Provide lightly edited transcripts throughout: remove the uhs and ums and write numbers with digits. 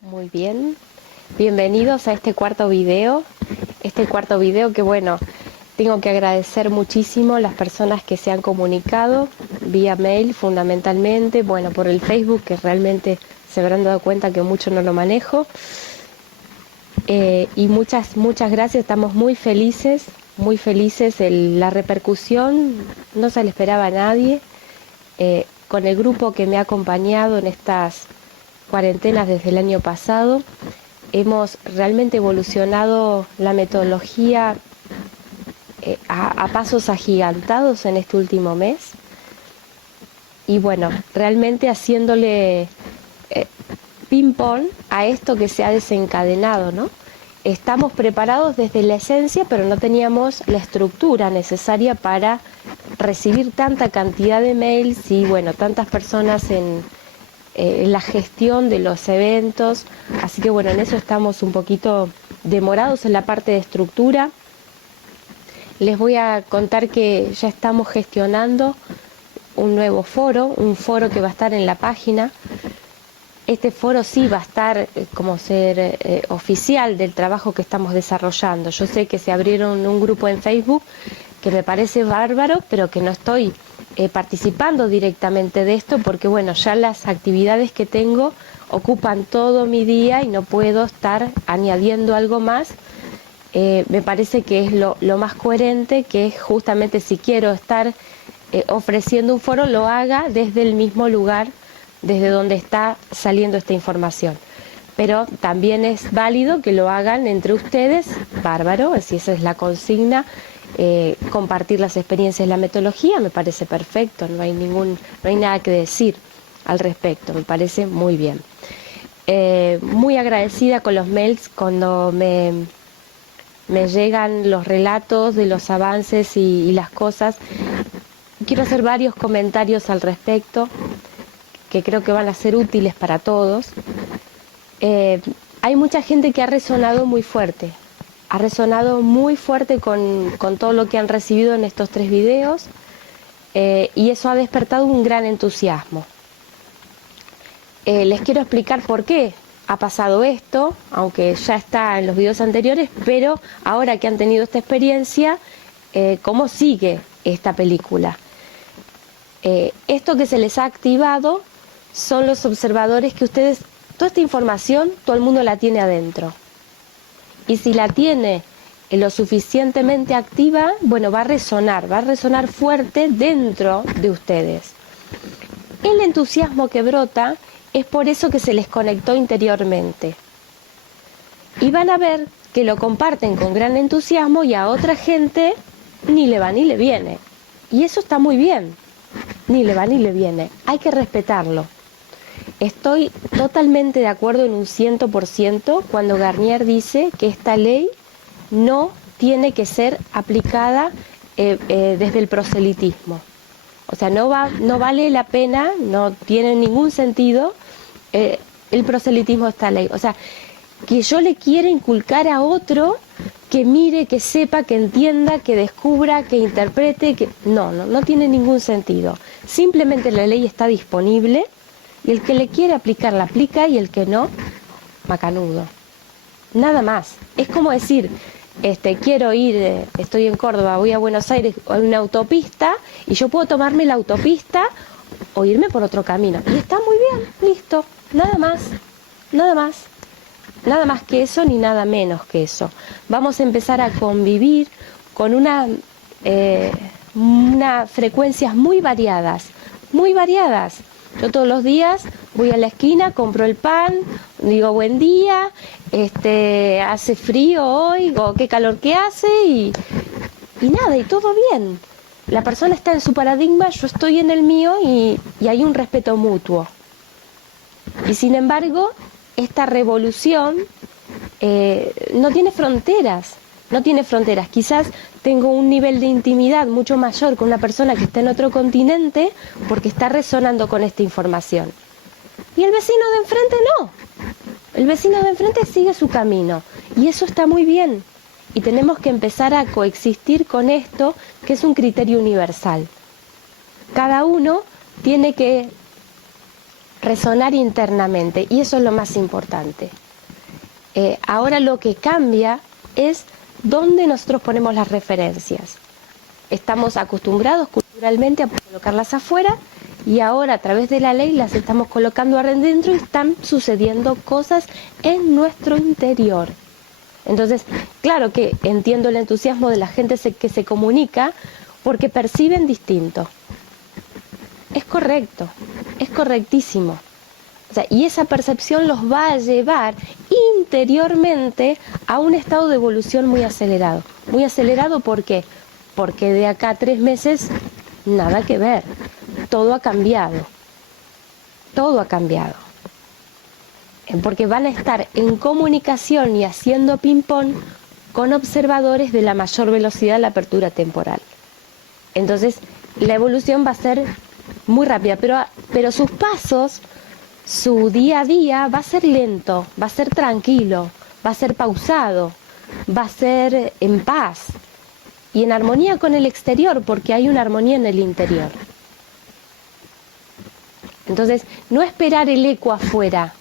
Muy bien, bienvenidos a este cuarto video. Que bueno, tengo que agradecer muchísimo las personas que se han comunicado vía mail fundamentalmente, bueno, por el Facebook, que realmente se habrán dado cuenta que mucho no lo manejo. Y muchas gracias, estamos muy felices, la repercusión no se le esperaba a nadie. Con el grupo que me ha acompañado en estas cuarentenas desde el año pasado, hemos realmente evolucionado la metodología a pasos agigantados en este último mes. Y bueno, realmente haciéndole ping-pong a esto que se ha desencadenado, ¿no? Estamos preparados desde la esencia, pero no teníamos la estructura necesaria para recibir tanta cantidad de mails y, bueno, tantas personas en la gestión de los eventos. Así que, bueno, en eso estamos un poquito demorados en la parte de estructura. Les voy a contar que ya estamos gestionando un nuevo foro, un foro que va a estar en la página. Este foro sí va a estar como ser oficial del trabajo que estamos desarrollando. Yo sé que se abrieron un grupo en Facebook que me parece bárbaro, pero que no estoy participando directamente de esto porque, bueno, ya las actividades que tengo ocupan todo mi día y no puedo estar añadiendo algo más. Me parece que es lo más coherente, que es justamente, si quiero estar ofreciendo un foro, lo haga desde el mismo lugar desde donde está saliendo esta información. Pero también es válido que lo hagan entre ustedes, bárbaro, si esa es la consigna, compartir las experiencias, la metodología, me parece perfecto, no hay nada que decir al respecto, me parece muy bien. Muy agradecida con los mails cuando me llegan los relatos de los avances y las cosas. Quiero hacer varios comentarios al respecto que creo que van a ser útiles para todos. Hay mucha gente que ha resonado muy fuerte con todo lo que han recibido en estos 3 videos, y eso ha despertado un gran entusiasmo. Les quiero explicar por qué ha pasado esto, aunque ya está en los videos anteriores, pero ahora que han tenido esta experiencia, cómo sigue esta película. Esto que se les ha activado son los observadores que ustedes, toda esta información, todo el mundo la tiene adentro. Y si la tiene lo suficientemente activa, bueno, va a resonar fuerte dentro de ustedes. El entusiasmo que brota es por eso que se les conectó interiormente. Y van a ver que lo comparten con gran entusiasmo y a otra gente ni le va ni le viene. Y eso está muy bien. Ni le va ni le viene. Hay que respetarlo. Estoy totalmente de acuerdo en un 100% cuando Garnier dice que esta ley no tiene que ser aplicada desde el proselitismo. O sea, no vale la pena, no tiene ningún sentido el proselitismo de esta ley. O sea, que yo le quiera inculcar a otro que mire, que sepa, que entienda, que descubra, que interprete, que no tiene ningún sentido. Simplemente la ley está disponible y el que le quiere aplicar la aplica y el que no, macanudo. Nada más. Es como decir, quiero ir, estoy en Córdoba, voy a Buenos Aires, hay una autopista y yo puedo tomarme la autopista o irme por otro camino. Y está muy bien, listo, nada más, nada más. Nada más que eso ni nada menos que eso. Vamos a empezar a convivir con unas frecuencias muy variadas, muy variadas. Yo todos los días voy a la esquina, compro el pan, digo buen día, hace frío hoy, o qué calor que hace y nada, y todo bien. La persona está en su paradigma, yo estoy en el mío y hay un respeto mutuo. Y sin embargo, esta revolución no tiene fronteras, Quizás tengo un nivel de intimidad mucho mayor con una persona que está en otro continente porque está resonando con esta información. Y el vecino de enfrente no. El vecino de enfrente sigue su camino. Y eso está muy bien. Y tenemos que empezar a coexistir con esto, que es un criterio universal. Cada uno tiene que resonar internamente, y eso es lo más importante. Ahora lo que cambia es dónde nosotros ponemos las referencias. Estamos acostumbrados culturalmente a colocarlas afuera, y ahora a través de la ley las estamos colocando adentro y están sucediendo cosas en nuestro interior. Entonces, claro que entiendo el entusiasmo de la gente que se comunica porque perciben distinto. Es correcto, es correctísimo. O sea, y esa percepción los va a llevar interiormente a un estado de evolución muy acelerado. Muy acelerado, ¿por qué? Porque de acá a 3 meses, nada que ver. Todo ha cambiado. Todo ha cambiado. Porque van a estar en comunicación y haciendo ping-pong con observadores de la mayor velocidad de la apertura temporal. Entonces, la evolución va a ser muy rápida, pero sus pasos, su día a día va a ser lento, va a ser tranquilo, va a ser pausado, va a ser en paz y en armonía con el exterior, porque hay una armonía en el interior. Entonces, no esperar el eco afuera,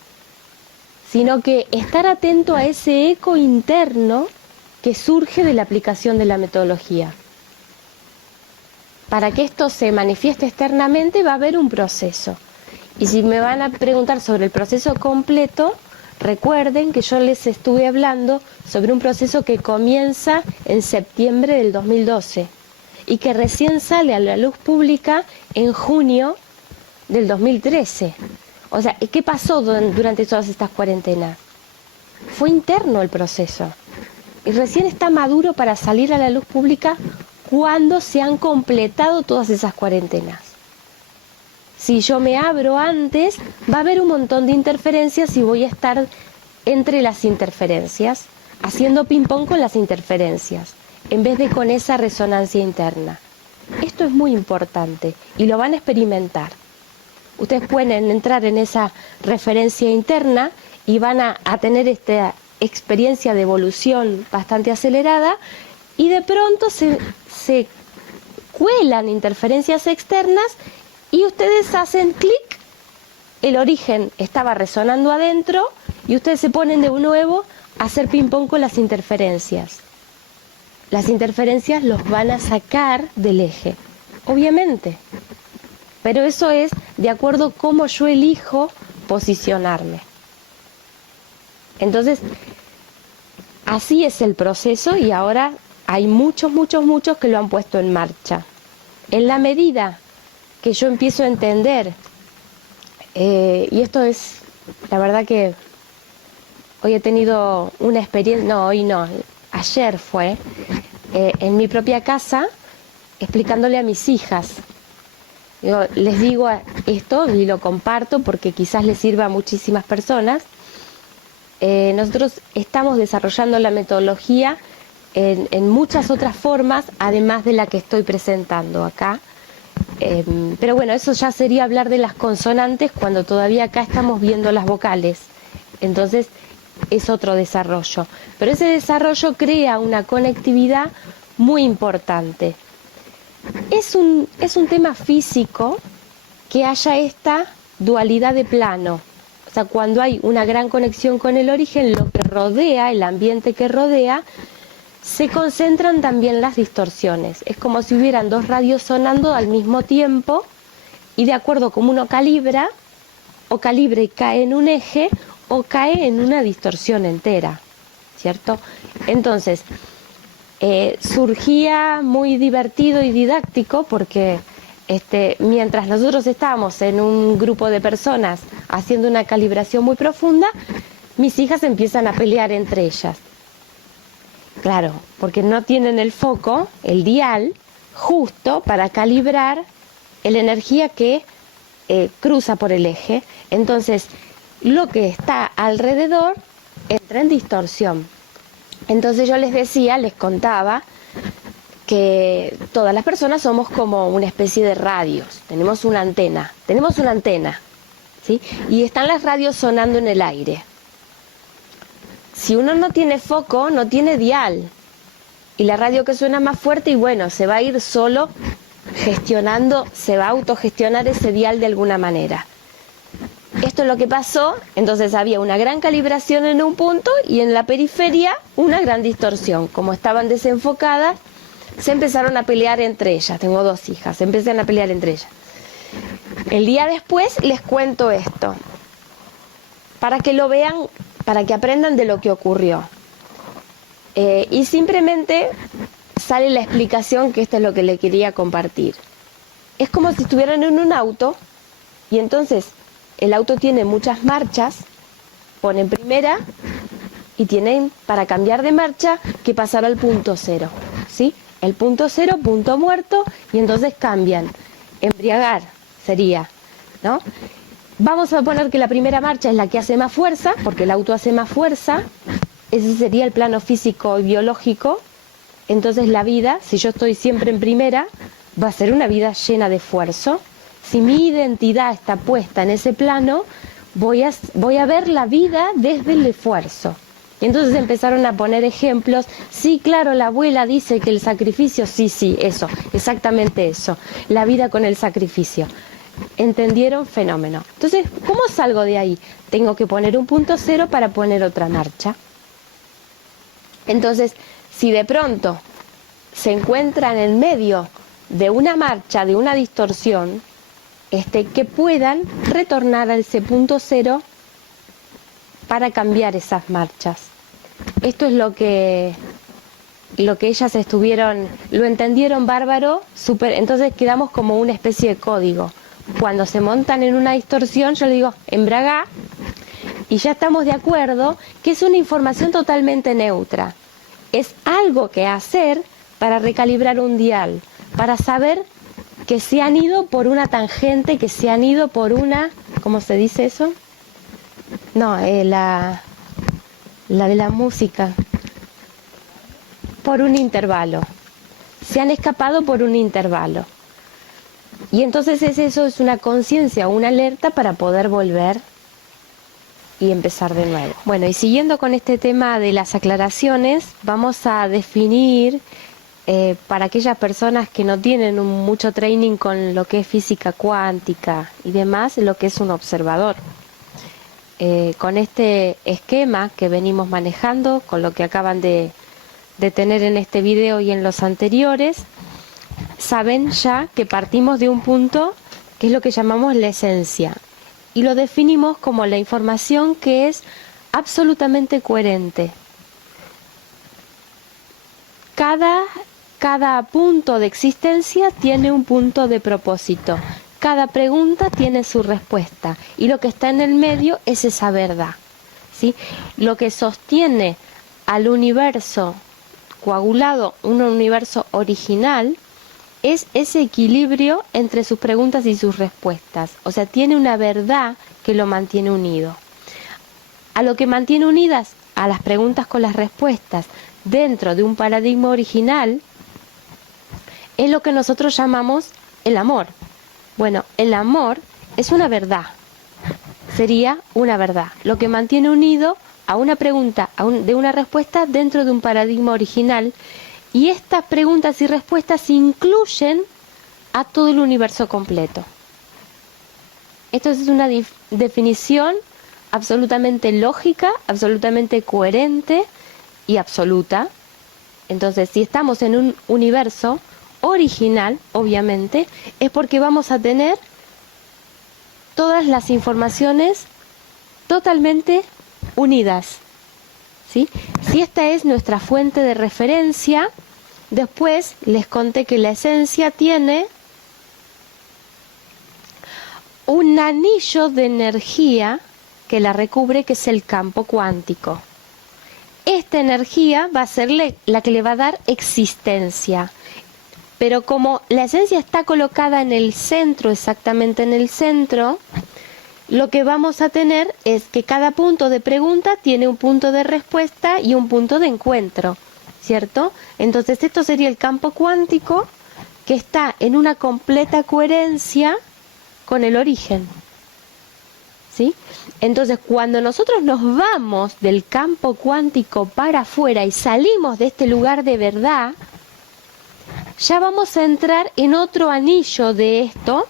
sino que estar atento a ese eco interno que surge de la aplicación de la metodología. Para que esto se manifieste externamente va a haber un proceso. Y si me van a preguntar sobre el proceso completo, recuerden que yo les estuve hablando sobre un proceso que comienza en septiembre del 2012 y que recién sale a la luz pública en junio del 2013. O sea, ¿qué pasó durante todas estas cuarentenas? Fue interno el proceso. Y recién está maduro para salir a la luz pública cuando se han completado todas esas cuarentenas. Si yo me abro antes, va a haber un montón de interferencias y voy a estar entre las interferencias, haciendo ping-pong con las interferencias, en vez de con esa resonancia interna. Esto es muy importante y lo van a experimentar. Ustedes pueden entrar en esa referencia interna y van a tener esta experiencia de evolución bastante acelerada, y de pronto se cuelan interferencias externas y ustedes hacen clic, el origen estaba resonando adentro y ustedes se ponen de nuevo a hacer ping-pong con las interferencias. Las interferencias los van a sacar del eje, obviamente. Pero eso es de acuerdo a cómo yo elijo posicionarme. Entonces, así es el proceso, y ahora hay muchos que lo han puesto en marcha. En la medida que yo empiezo a entender, y esto es, la verdad que hoy he tenido una experiencia, no, hoy no, ayer fue, en mi propia casa, explicándole a mis hijas. Les digo esto y lo comparto porque quizás les sirva a muchísimas personas. Nosotros estamos desarrollando la metodología en muchas otras formas, además de la que estoy presentando acá. Pero bueno, eso ya sería hablar de las consonantes cuando todavía acá estamos viendo las vocales. Entonces es otro desarrollo. Pero ese desarrollo crea una conectividad muy importante. Es un tema físico que haya esta dualidad de plano. O sea, cuando hay una gran conexión con el origen, lo que rodea, el ambiente que rodea, se concentran también las distorsiones. Es como si hubieran dos radios sonando al mismo tiempo, y de acuerdo como uno calibra, o calibra y cae en un eje, o cae en una distorsión entera, ¿cierto? Entonces, surgía muy divertido y didáctico porque mientras nosotros estábamos en un grupo de personas haciendo una calibración muy profunda, mis hijas empiezan a pelear entre ellas. Claro, porque no tienen el foco, el dial, justo para calibrar la energía que cruza por el eje. Entonces, lo que está alrededor entra en distorsión. Entonces yo les decía, les contaba que todas las personas somos como una especie de radios, tenemos una antena, ¿sí? Y están las radios sonando en el aire. Si uno no tiene foco, no tiene dial, y la radio que suena más fuerte, y bueno, se va a ir solo gestionando, se va a autogestionar ese dial de alguna manera. Esto es lo que pasó, entonces había una gran calibración en un punto y en la periferia una gran distorsión. Como estaban desenfocadas, se empezaron a pelear entre ellas. Tengo 2 hijas, se empezaron a pelear entre ellas. El día después les cuento esto, para que lo vean, para que aprendan de lo que ocurrió. Y simplemente sale la explicación, que esto es lo que le quería compartir. Es como si estuvieran en un auto y entonces el auto tiene muchas marchas, ponen primera y tienen para cambiar de marcha que pasar al punto 0, ¿sí? El punto 0, punto muerto, y entonces cambian. Embriagar sería, ¿no? Vamos a poner que la primera marcha es la que hace más fuerza, porque el auto hace más fuerza. Ese sería el plano físico y biológico. Entonces la vida, si yo estoy siempre en primera, va a ser una vida llena de esfuerzo. Si mi identidad está puesta en ese plano, voy a ver la vida desde el esfuerzo. Y entonces empezaron a poner ejemplos. Sí, claro, la abuela dice que el sacrificio, sí, eso, exactamente eso. La vida con el sacrificio. ¿Entendieron? Fenómeno. Entonces, ¿cómo salgo de ahí? Tengo que poner un punto 0 para poner otra marcha. Entonces, si de pronto se encuentra en el medio de una marcha, de una distorsión, que puedan retornar a ese punto 0 para cambiar esas marchas. Esto es lo que ellas lo entendieron bárbaro, entonces quedamos como una especie de código. Cuando se montan en una distorsión, yo le digo, embragá, y ya estamos de acuerdo que es una información totalmente neutra. Es algo que hacer para recalibrar un dial, para saber que se han ido por una tangente, que se han ido por una... ¿Cómo se dice eso? No, la de la música. Por un intervalo. Se han escapado por un intervalo. Y entonces eso es una conciencia, una alerta para poder volver y empezar de nuevo. Bueno, y siguiendo con este tema de las aclaraciones, vamos a definir para aquellas personas que no tienen mucho training con lo que es física cuántica y demás, lo que es un observador. Con este esquema que venimos manejando, con lo que acaban de tener en este video y en los anteriores, saben ya que partimos de un punto que es lo que llamamos la esencia, y lo definimos como la información que es absolutamente coherente. Cada punto de existencia tiene un punto de propósito. Cada pregunta tiene su respuesta. Y lo que está en el medio es esa verdad, ¿sí? Lo que sostiene al universo coagulado, un universo original, es ese equilibrio entre sus preguntas y sus respuestas. O sea, tiene una verdad que lo mantiene unido. A lo que mantiene unidas a las preguntas con las respuestas dentro de un paradigma original es lo que nosotros llamamos el amor. Bueno, el amor es una verdad, sería una verdad, lo que mantiene unido a una pregunta, de una respuesta dentro de un paradigma original, y estas preguntas y respuestas incluyen a todo el universo completo. Esto es una definición absolutamente lógica, absolutamente coherente y absoluta. Entonces, si estamos en un universo original, obviamente, es porque vamos a tener todas las informaciones totalmente unidas, ¿sí? Si esta es nuestra fuente de referencia, después les conté que la esencia tiene un anillo de energía que la recubre, que es el campo cuántico. Esta energía va a ser la que le va a dar existencia. Pero como la esencia está colocada en el centro, exactamente en el centro, lo que vamos a tener es que cada punto de pregunta tiene un punto de respuesta y un punto de encuentro, ¿cierto? Entonces esto sería el campo cuántico, que está en una completa coherencia con el origen, ¿sí? Entonces, cuando nosotros nos vamos del campo cuántico para afuera y salimos de este lugar de verdad, ya vamos a entrar en otro anillo de esto,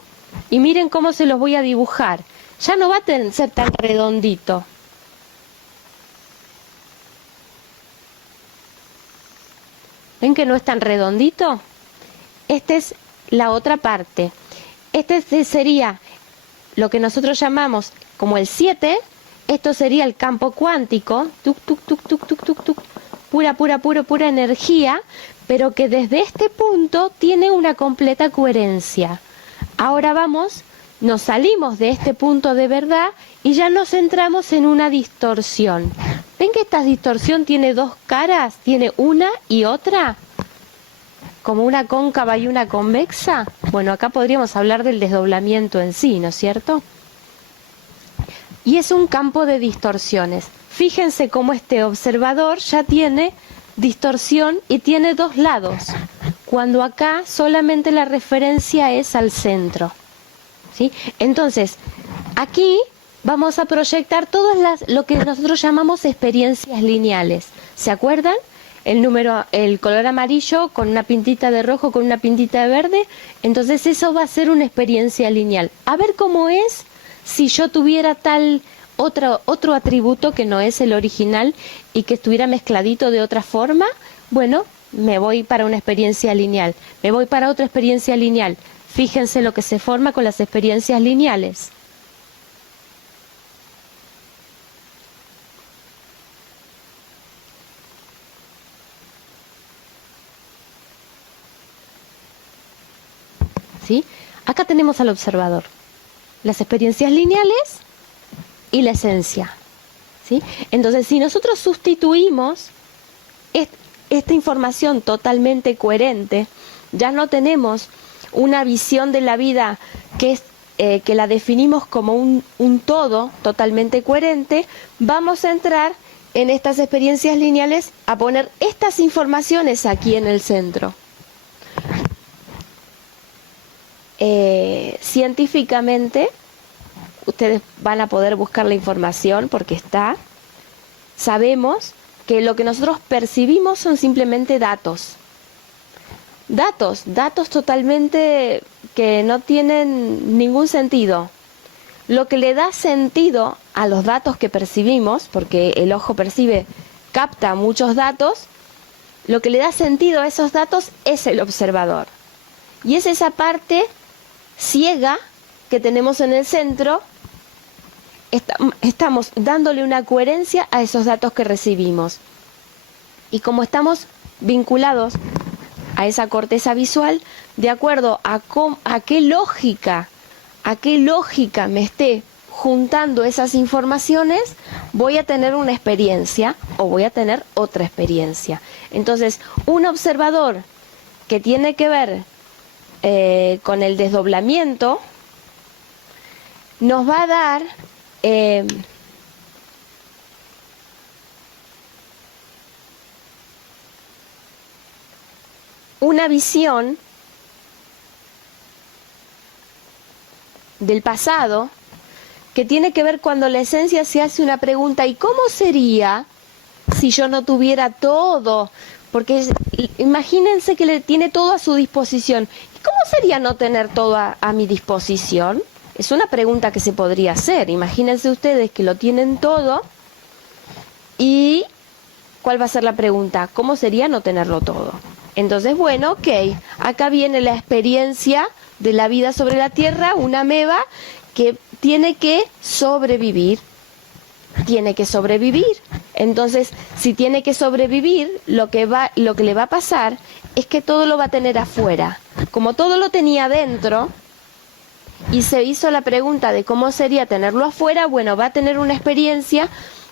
y miren cómo se los voy a dibujar. ya no va a ser tan redondito. ¿Ven que no es tan redondito? Esta es la otra parte. Este sería lo que nosotros llamamos como el 7. Esto sería el campo cuántico, tuc, tuc, tuc, tuc, tuc, tuc, tuc, pura energía, pero que desde este punto tiene una completa coherencia. Ahora nos salimos de este punto de verdad y ya nos centramos en una distorsión. ¿Ven que esta distorsión tiene dos caras? Tiene una y otra, como una cóncava y una convexa. Bueno, acá podríamos hablar del desdoblamiento en sí, ¿no es cierto? Y es un campo de distorsiones. Fíjense cómo este observador ya tiene distorsión y tiene dos lados, cuando acá solamente la referencia es al centro, ¿sí? Entonces, aquí vamos a proyectar lo que nosotros llamamos experiencias lineales. ¿Se acuerdan? El color amarillo con una pintita de rojo, con una pintita de verde. Entonces eso va a ser una experiencia lineal. A ver cómo es si yo tuviera otro atributo que no es el original y que estuviera mezcladito de otra forma. Bueno, me voy para una experiencia lineal, me voy para otra experiencia lineal. Fíjense lo que se forma con las experiencias lineales. ¿Sí? Acá tenemos al observador, las experiencias lineales y la esencia, ¿sí? Entonces, si nosotros sustituimos esta información totalmente coherente, ya no tenemos una visión de la vida que la definimos como un todo totalmente coherente. Vamos a entrar en estas experiencias lineales a poner estas informaciones aquí en el centro. Científicamente, ustedes van a poder buscar la información porque sabemos que lo que nosotros percibimos son simplemente datos totalmente que no tienen ningún sentido. Lo que le da sentido a los datos que percibimos, porque el ojo capta muchos datos, lo que le da sentido a esos datos es el observador. Y es esa parte ciega que tenemos en el centro. Estamos dándole una coherencia a esos datos que recibimos. Y como estamos vinculados a esa corteza visual, de acuerdo a qué lógica me esté juntando esas informaciones, voy a tener una experiencia o voy a tener otra experiencia. Entonces, un observador que tiene que ver con el desdoblamiento nos va a dar una visión del pasado que tiene que ver cuando la esencia se hace una pregunta: ¿y cómo sería si yo no tuviera todo? Porque imagínense que le tiene todo a su disposición. ¿Y cómo sería no tener todo a mi disposición? Es una pregunta que se podría hacer. Imagínense ustedes que lo tienen todo y ¿cuál va a ser la pregunta? ¿Cómo sería no tenerlo todo? Entonces, bueno, ok, acá viene la experiencia de la vida sobre la Tierra, una ameba que tiene que sobrevivir. Entonces, si tiene que sobrevivir, lo que le va a pasar es que todo lo va a tener afuera. Como todo lo tenía dentro y se hizo la pregunta de cómo sería tenerlo afuera, bueno, va a tener una experiencia,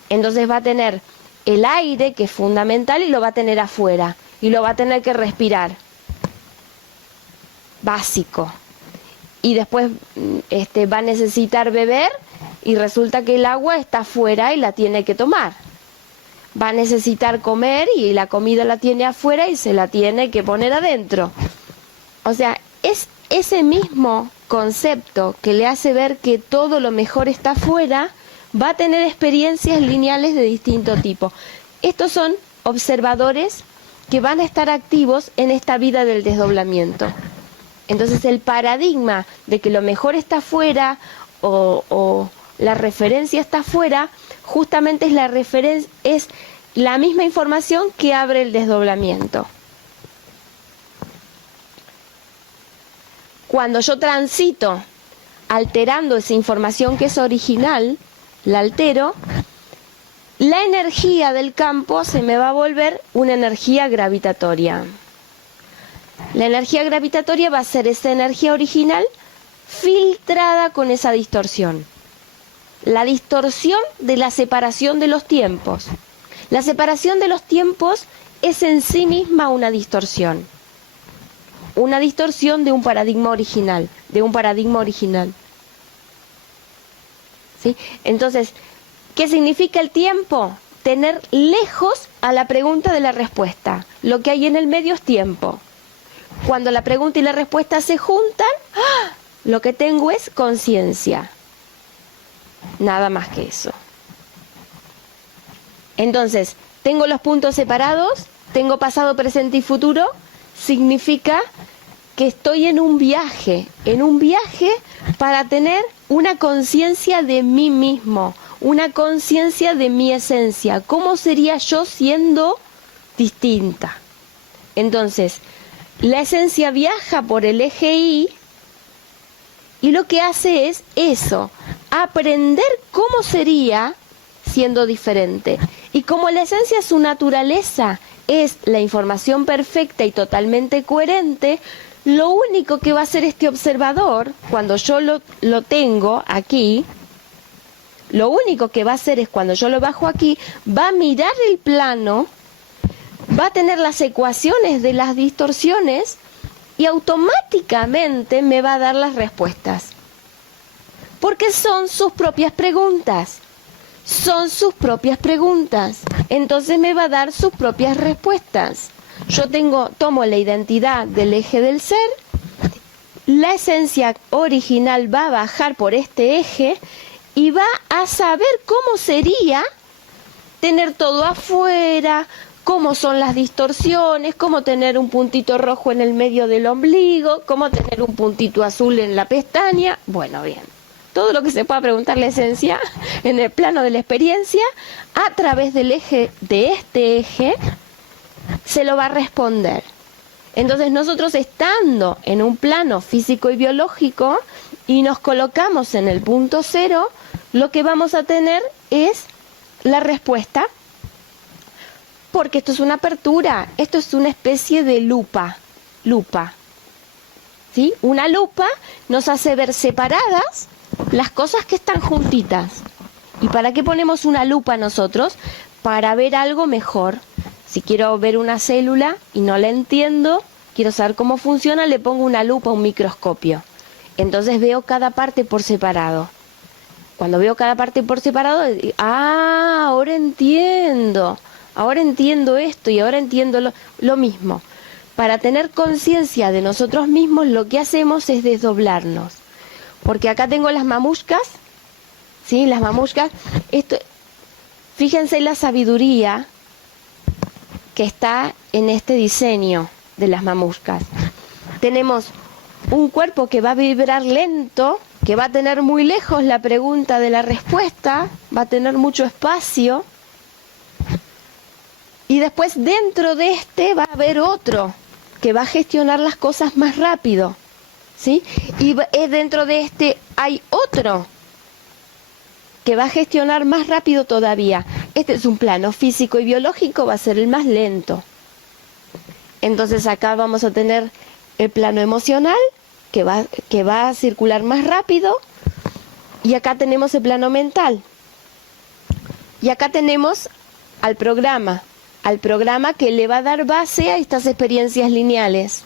entonces va a tener el aire, que es fundamental, y lo va a tener afuera, y lo va a tener que respirar. Básico. Y después va a necesitar beber, y resulta que el agua está afuera y la tiene que tomar. Va a necesitar comer y la comida la tiene afuera y se la tiene que poner adentro. O sea, es ese mismo concepto que le hace ver que todo lo mejor está afuera, va a tener experiencias lineales de distinto tipo. Estos son observadores que van a estar activos en esta vida del desdoblamiento. Entonces, el paradigma de que lo mejor está afuera o la referencia está afuera, justamente es la misma información que abre el desdoblamiento. Cuando yo transito alterando esa información que es original, la altero, la energía del campo se me va a volver una energía gravitatoria. La energía gravitatoria va a ser esa energía original filtrada con esa distorsión. La distorsión de la separación de los tiempos. La separación de los tiempos es en sí misma una distorsión. Una distorsión de un paradigma original, ¿Sí? Entonces, ¿qué significa el tiempo? Tener lejos a la pregunta de la respuesta. Lo que hay en el medio es tiempo. Cuando la pregunta y la respuesta se juntan, lo que tengo es conciencia. Nada más que eso. Entonces, tengo los puntos separados, tengo pasado, presente y futuro, significa que estoy en un viaje para tener una conciencia de mí mismo, una conciencia de mi esencia, cómo sería yo siendo distinta. Entonces, la esencia viaja por el eje Y y lo que hace es eso, aprender cómo sería siendo diferente. Y como la esencia, su naturaleza es la información perfecta y totalmente coherente, lo único que va a hacer este observador, cuando yo lo tengo aquí, lo único que va a hacer es cuando yo lo bajo aquí, va a mirar el plano, va a tener las ecuaciones de las distorsiones y automáticamente me va a dar las respuestas. Porque son sus propias preguntas. Son sus propias preguntas. Entonces me va a dar sus propias respuestas. Yo tomo la identidad del eje del ser, la esencia original va a bajar por este eje y va a saber cómo sería tener todo afuera, cómo son las distorsiones, cómo tener un puntito rojo en el medio del ombligo, cómo tener un puntito azul en la pestaña. Bueno, bien. Todo lo que se pueda preguntar la esencia en el plano de la experiencia, a través del eje, de este eje, se lo va a responder. Entonces nosotros, estando en un plano físico y biológico y nos colocamos en el punto cero, lo que vamos a tener es la respuesta, porque esto es una apertura, esto es una especie de lupa, ¿sí? Una lupa nos hace ver separadas las cosas que están juntitas. ¿Y para qué ponemos una lupa nosotros? Para ver algo mejor. Si quiero ver una célula y no la entiendo, quiero saber cómo funciona, le pongo una lupa, un microscopio. Entonces veo cada parte por separado. Cuando veo cada parte por separado, ahora entiendo esto y ahora entiendo lo mismo. Para tener conciencia de nosotros mismos, lo que hacemos es desdoblarnos. Porque acá tengo las mamushkas, ¿sí? Las mamushkas. Fíjense la sabiduría que está en este diseño de las mamushkas. Tenemos un cuerpo que va a vibrar lento, que va a tener muy lejos la pregunta de la respuesta, va a tener mucho espacio. Y después dentro de este va a haber otro que va a gestionar las cosas más rápido, ¿sí? Y dentro de este hay otro que va a gestionar más rápido todavía. Este es un plano físico y biológico, va a ser el más lento. Entonces acá vamos a tener el plano emocional, que va a circular más rápido, y acá tenemos el plano mental. Y acá tenemos al programa que le va a dar base a estas experiencias lineales,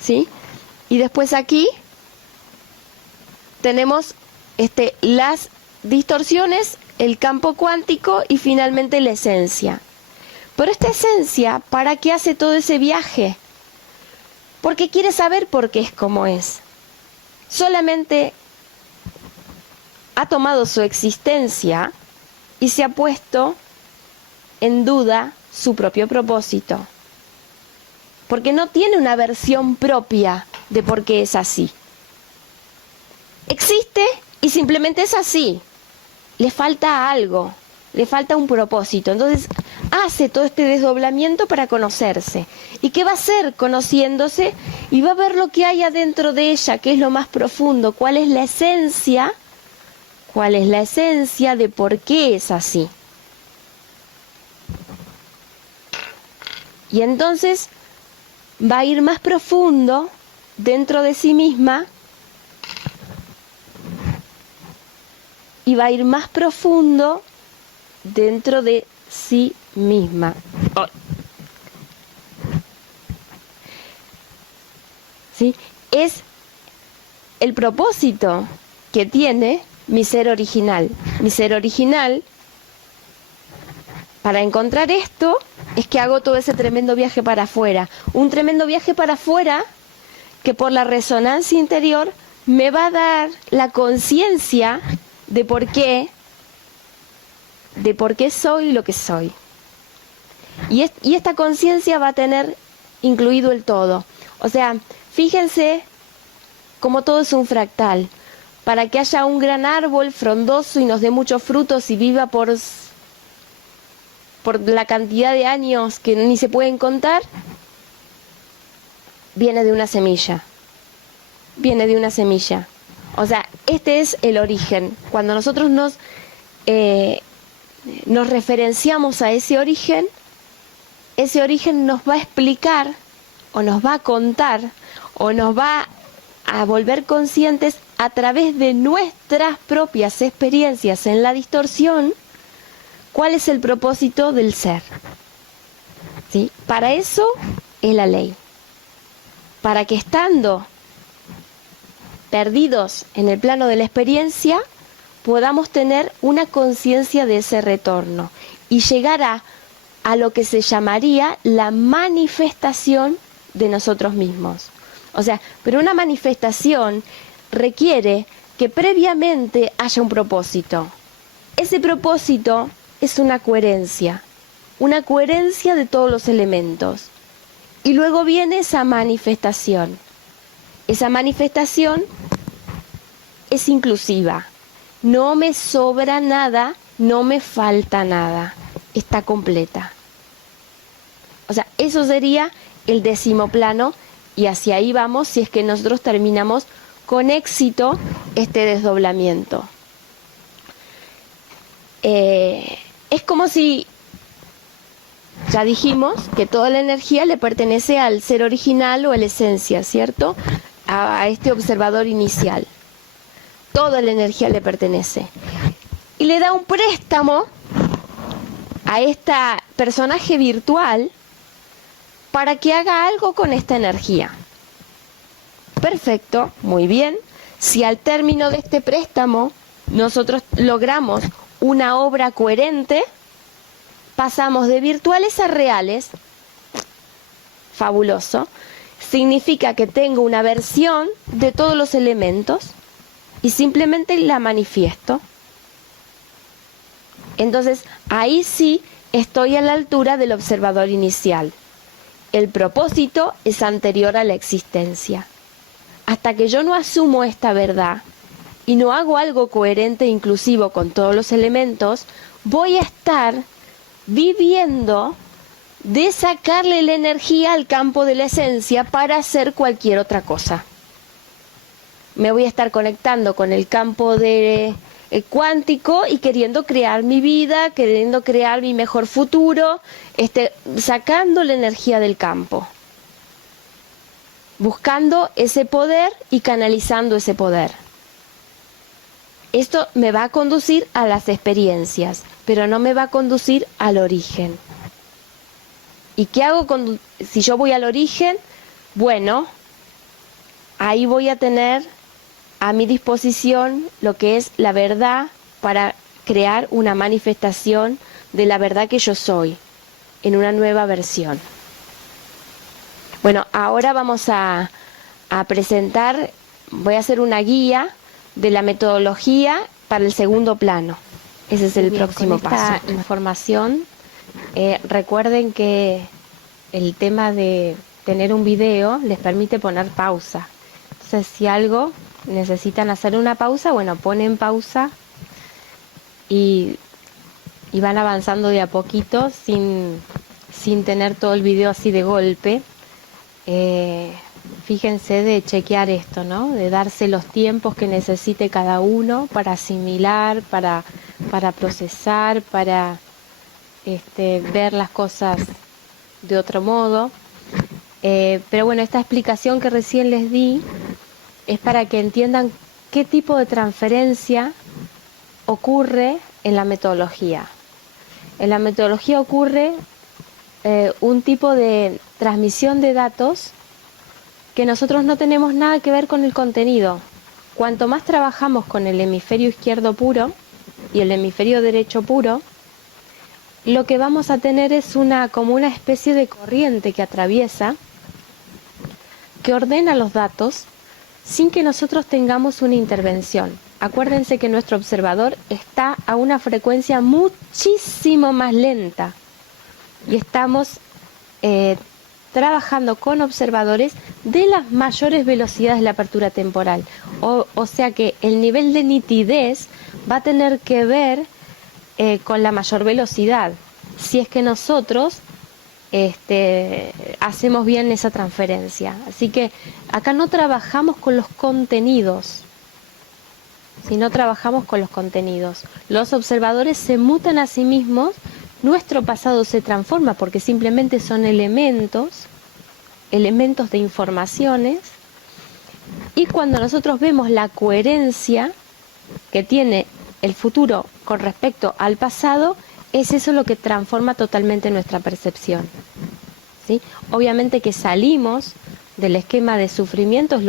¿sí? Y después aquí tenemos las distorsiones, el campo cuántico y finalmente la esencia. Pero esta esencia, ¿para qué hace todo ese viaje? Porque quiere saber por qué es como es. Solamente ha tomado su existencia y se ha puesto en duda su propio propósito. Porque no tiene una versión propia de por qué es así. existe y simplemente es así. Le falta algo, le falta un propósito. Entonces hace todo este desdoblamiento para conocerse. ¿Y qué va a hacer conociéndose? Y va a ver lo que hay adentro de ella, que es lo más profundo, cuál es la esencia de por qué es así. Y entonces va a ir más profundo dentro de sí misma y va a ir más profundo dentro de sí misma. ¿Sí? Es el propósito que tiene mi ser original. Mi ser original, para encontrar esto, es que hago todo ese tremendo viaje para afuera. Un tremendo viaje para afuera que por la resonancia interior me va a dar la conciencia de por qué soy lo que soy. Y esta conciencia va a tener incluido el todo. O sea, fíjense cómo todo es un fractal. Para que haya un gran árbol frondoso y nos dé muchos frutos y viva por la cantidad de años que ni se pueden contar, viene de una semilla. Viene de una semilla. O sea, este es el origen. Cuando nosotros nos referenciamos a ese origen nos va a explicar, o nos va a contar, o nos va a volver conscientes a través de nuestras propias experiencias en la distorsión, cuál es el propósito del ser. ¿Sí? Para eso es la ley. Para que estando perdidos en el plano de la experiencia, podamos tener una conciencia de ese retorno y llegar a lo que se llamaría la manifestación de nosotros mismos. O sea, pero una manifestación requiere que previamente haya un propósito. Ese propósito es una coherencia de todos los elementos. Y luego viene esa manifestación. Esa manifestación es inclusiva. No me sobra nada, no me falta nada. Está completa. O sea, eso sería el 10º plano y hacia ahí vamos si es que nosotros terminamos con éxito este desdoblamiento. Es como si, ya dijimos que toda la energía le pertenece al ser original o a la esencia, ¿cierto? A este observador inicial. Toda la energía le pertenece. Y le da un préstamo a este personaje virtual para que haga algo con esta energía. Perfecto, muy bien. Si al término de este préstamo nosotros logramos una obra coherente, pasamos de virtuales a reales. Fabuloso. Significa que tengo una versión de todos los elementos y simplemente la manifiesto. Entonces, ahí sí estoy a la altura del observador inicial. El propósito es anterior a la existencia. Hasta que yo no asumo esta verdad y no hago algo coherente e inclusivo con todos los elementos, voy a estar viviendo de sacarle la energía al campo de la esencia para hacer cualquier otra cosa. Me voy a estar conectando con el campo cuántico y queriendo crear mi vida, queriendo crear mi mejor futuro, sacando la energía del campo, buscando ese poder y canalizando ese poder. Esto me va a conducir a las experiencias, pero no me va a conducir al origen. ¿Y qué hago si yo voy al origen? Bueno, ahí voy a tener a mi disposición lo que es la verdad para crear una manifestación de la verdad que yo soy en una nueva versión. Bueno, ahora vamos a presentar, voy a hacer una guía de la metodología para el 2º plano. Ese es el próximo paso. Esta información, recuerden que el tema de tener un video les permite poner pausa. Entonces, si algo necesitan hacer una pausa, bueno, ponen pausa y van avanzando de a poquito sin tener todo el video así de golpe. Fíjense de chequear esto, ¿no? De darse los tiempos que necesite cada uno para asimilar, para procesar, para ver las cosas de otro modo. Pero bueno, esta explicación que recién les di es para que entiendan qué tipo de transferencia ocurre en la metodología. En la metodología ocurre un tipo de transmisión de datos que nosotros no tenemos nada que ver con el contenido. Cuanto más trabajamos con el hemisferio izquierdo puro y el hemisferio derecho puro, lo que vamos a tener es como una especie de corriente que atraviesa, que ordena los datos sin que nosotros tengamos una intervención. Acuérdense que nuestro observador está a una frecuencia muchísimo más lenta y estamos trabajando con observadores de las mayores velocidades de la apertura temporal. O sea que el nivel de nitidez va a tener que ver con la mayor velocidad, si es que nosotros hacemos bien esa transferencia. Así que acá no trabajamos con los contenidos, sino trabajamos con los contenidos. Los observadores se mutan a sí mismos, nuestro pasado se transforma porque simplemente son elementos de informaciones, y cuando nosotros vemos la coherencia que tiene el futuro con respecto al pasado, es eso lo que transforma totalmente nuestra percepción, ¿sí? Obviamente que salimos del esquema de sufrimiento, es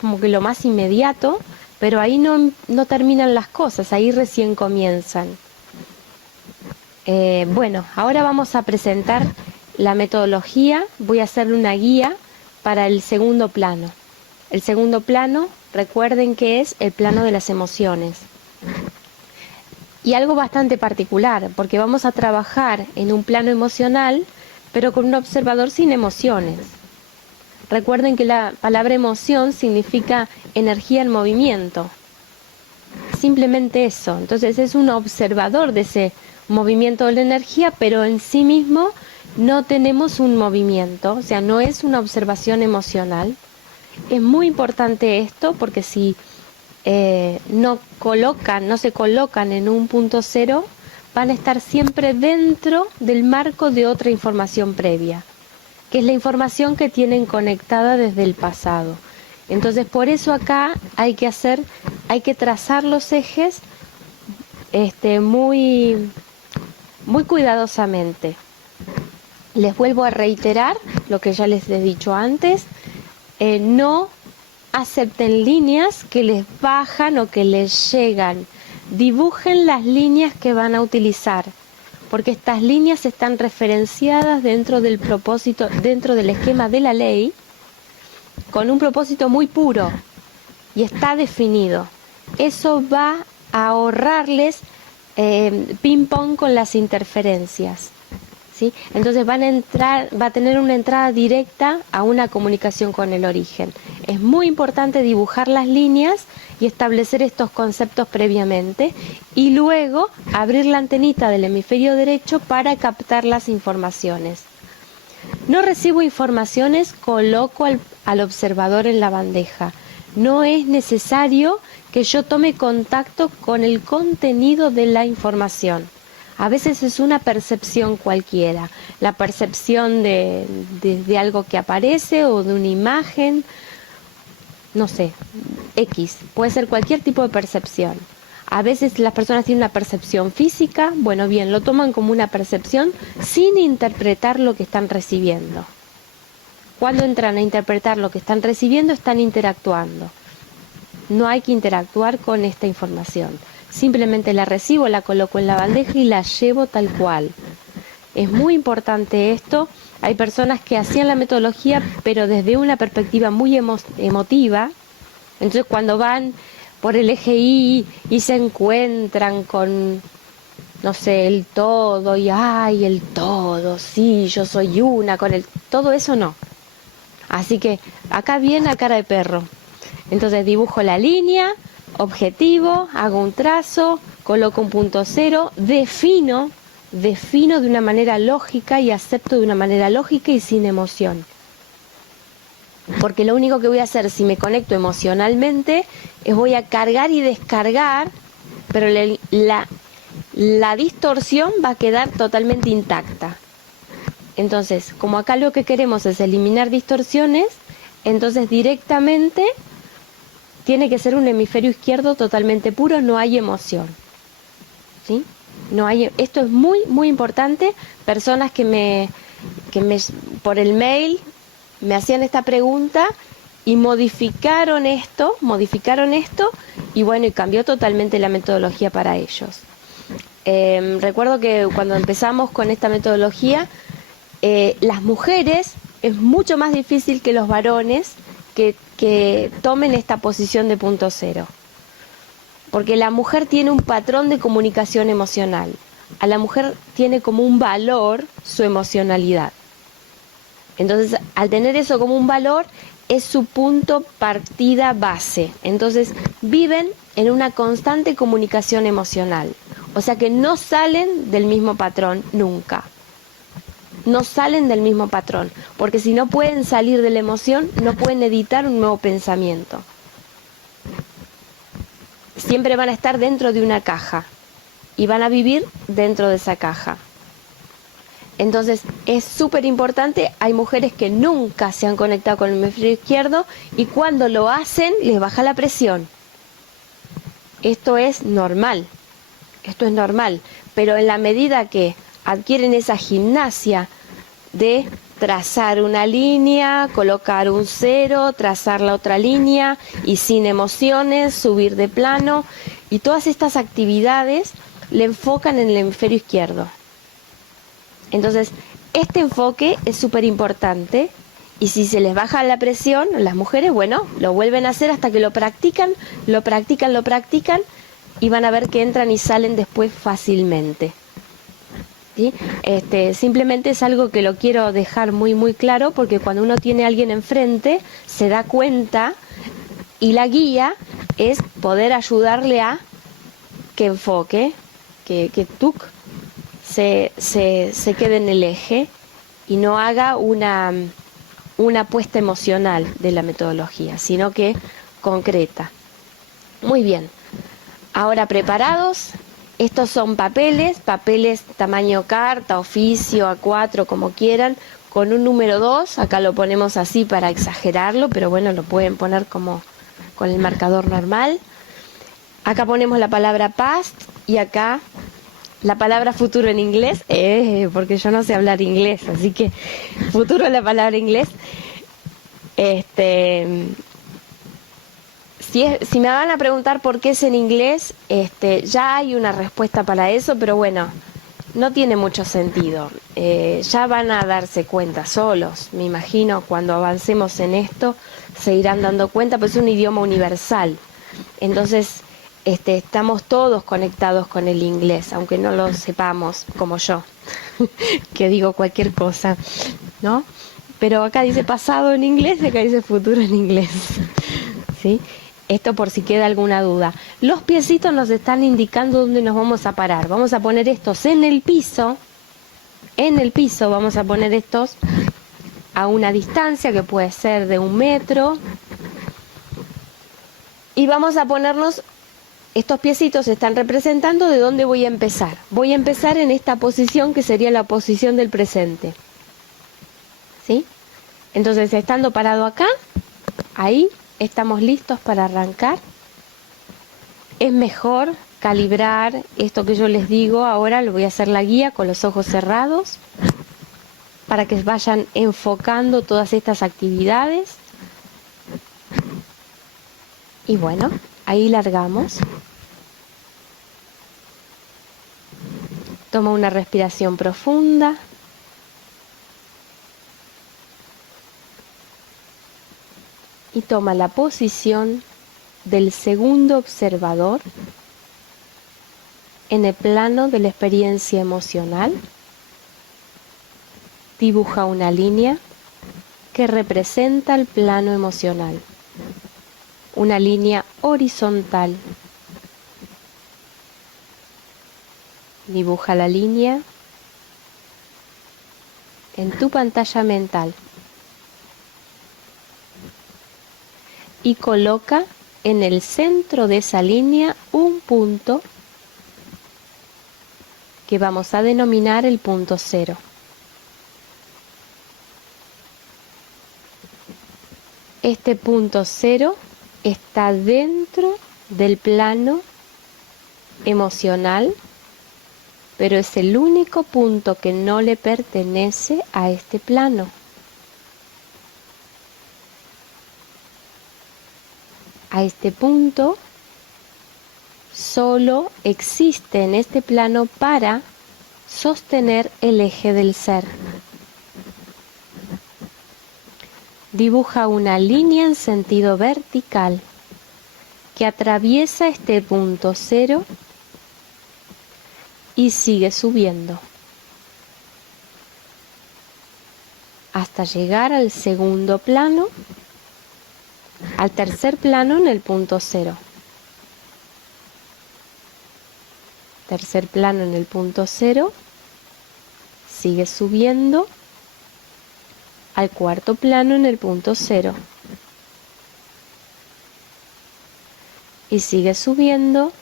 como que lo más inmediato, pero ahí no terminan las cosas, ahí recién comienzan. Bueno, ahora vamos a presentar la metodología, voy a hacer una guía para el segundo plano. El segundo plano, recuerden que es el plano de las emociones. Y algo bastante particular, porque vamos a trabajar en un plano emocional, pero con un observador sin emociones. Recuerden que la palabra emoción significa energía en movimiento. Simplemente eso. Entonces es un observador de ese movimiento de la energía, pero en sí mismo no tenemos un movimiento, o sea, no es una observación emocional. Es muy importante esto porque si no se colocan en un punto cero, van a estar siempre dentro del marco de otra información previa, que es la información que tienen conectada desde el pasado. Entonces, por eso acá hay que trazar los ejes muy cuidadosamente. Les vuelvo a reiterar lo que ya les he dicho antes, no acepten líneas que les bajan o que les llegan. Dibujen las líneas que van a utilizar, porque estas líneas están referenciadas dentro del propósito, dentro del esquema de la ley, con un propósito muy puro y está definido. Eso va a ahorrarles ping-pong con las interferencias, ¿sí? Entonces va a tener una entrada directa a una comunicación con el origen. Es muy importante dibujar las líneas y establecer estos conceptos previamente y luego abrir la antenita del hemisferio derecho para captar las informaciones. No recibo informaciones, coloco al observador en la bandeja. No es necesario que yo tome contacto con el contenido de la información. A veces es una percepción cualquiera, la percepción de algo que aparece o de una imagen, no sé, X, puede ser cualquier tipo de percepción. A veces las personas tienen una percepción física, bueno, bien, lo toman como una percepción sin interpretar lo que están recibiendo. Cuando entran a interpretar lo que están recibiendo, están interactuando. No hay que interactuar con esta información. Simplemente la recibo, la coloco en la bandeja y la llevo tal cual. Es muy importante esto. Hay personas que hacían la metodología, pero desde una perspectiva muy emotiva. Entonces, cuando van por el eje Y y se encuentran con, no sé, el todo, y ¡ay, el todo! Sí, yo soy una con el... Todo eso no. Así que acá viene a cara de perro. Entonces dibujo la línea, objetivo, hago un trazo, coloco un punto cero, defino de una manera lógica y acepto de una manera lógica y sin emoción. Porque lo único que voy a hacer si me conecto emocionalmente es voy a cargar y descargar, pero la distorsión va a quedar totalmente intacta. Entonces, como acá lo que queremos es eliminar distorsiones, entonces directamente tiene que ser un hemisferio izquierdo totalmente puro, no hay emoción. ¿Sí? No hay, esto es muy, muy importante. Personas que por el mail me hacían esta pregunta y modificaron esto, y bueno, y cambió totalmente la metodología para ellos. Recuerdo que cuando empezamos con esta metodología, las mujeres es mucho más difícil que los varones que tomen esta posición de punto cero. Porque la mujer tiene un patrón de comunicación emocional. A la mujer tiene como un valor su emocionalidad. Entonces, al tener eso como un valor, es su punto partida base. Entonces, viven en una constante comunicación emocional. O sea que no salen del mismo patrón nunca. No salen del mismo patrón. Porque si no pueden salir de la emoción, no pueden editar un nuevo pensamiento. Siempre van a estar dentro de una caja y van a vivir dentro de esa caja. Entonces es súper importante, hay mujeres que nunca se han conectado con el hemisferio izquierdo y cuando lo hacen les baja la presión. Esto es normal, pero en la medida que adquieren esa gimnasia de trazar una línea, colocar un cero, trazar la otra línea y sin emociones, subir de plano, y todas estas actividades le enfocan en el hemisferio izquierdo. Entonces, este enfoque es súper importante y si se les baja la presión, las mujeres, bueno, lo vuelven a hacer hasta que lo practican y van a ver que entran y salen después fácilmente. ¿Sí? Simplemente es algo que lo quiero dejar muy muy claro porque cuando uno tiene a alguien enfrente se da cuenta y la guía es poder ayudarle a que enfoque, que se quede en el eje y no haga una apuesta emocional de la metodología, sino que concreta. Muy bien, ahora preparados. Estos son papeles tamaño carta, oficio, A4, como quieran, con un número 2, acá lo ponemos así para exagerarlo, pero bueno, lo pueden poner como con el marcador normal. Acá ponemos la palabra past y acá la palabra futuro en inglés, porque yo no sé hablar inglés, así que futuro es la palabra inglés. Si me van a preguntar por qué es en inglés, ya hay una respuesta para eso, pero bueno, no tiene mucho sentido. Ya van a darse cuenta solos, me imagino, cuando avancemos en esto, se irán dando cuenta, pues es un idioma universal. Entonces, estamos todos conectados con el inglés, aunque no lo sepamos, como yo, que digo cualquier cosa, ¿no? Pero acá dice pasado en inglés y acá dice futuro en inglés, ¿sí? Esto por si queda alguna duda. Los piecitos nos están indicando dónde nos vamos a parar. Vamos a poner estos en el piso. En el piso vamos a poner estos a una distancia que puede ser de 1 metro. Y vamos a ponernos, estos piecitos están representando de dónde voy a empezar. Voy a empezar en esta posición que sería la posición del presente. ¿Sí? Entonces, estando parado acá, ahí, estamos listos para arrancar. Es mejor calibrar esto que yo les digo. Ahora lo voy a hacer la guía con los ojos cerrados para que vayan enfocando todas estas actividades. Y bueno, ahí largamos. Toma una respiración profunda. Y toma la posición del segundo observador en el plano de la experiencia emocional. Dibuja una línea que representa el plano emocional. una línea horizontal. Dibuja la línea en tu pantalla mental y coloca en el centro de esa línea un punto que vamos a denominar el punto cero. Este punto cero está dentro del plano emocional, pero es el único punto que no le pertenece a este plano. A este punto solo existe en este plano para sostener el eje del ser. Dibuja una línea en sentido vertical que atraviesa este punto cero y sigue subiendo hasta llegar al segundo plano, al tercer plano en el punto cero. Tercer plano en el punto cero, sigue subiendo al cuarto plano en el punto cero y sigue subiendo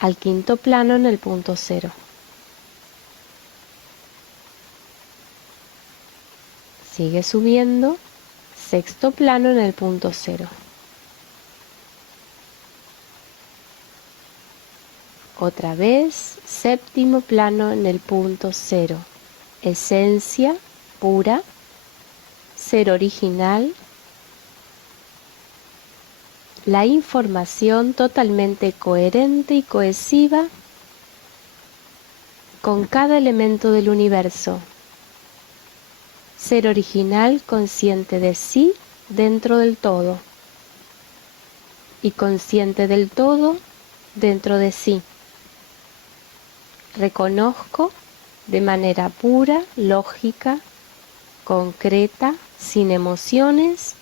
al quinto plano en el punto cero. Sigue subiendo, sexto plano en el punto cero. Otra vez, séptimo plano en el punto cero. Esencia pura, ser original, la información totalmente coherente y cohesiva con cada elemento del universo. Ser original, consciente de sí dentro del todo y consciente del todo dentro de sí. Reconozco de manera pura, lógica, concreta, sin emociones,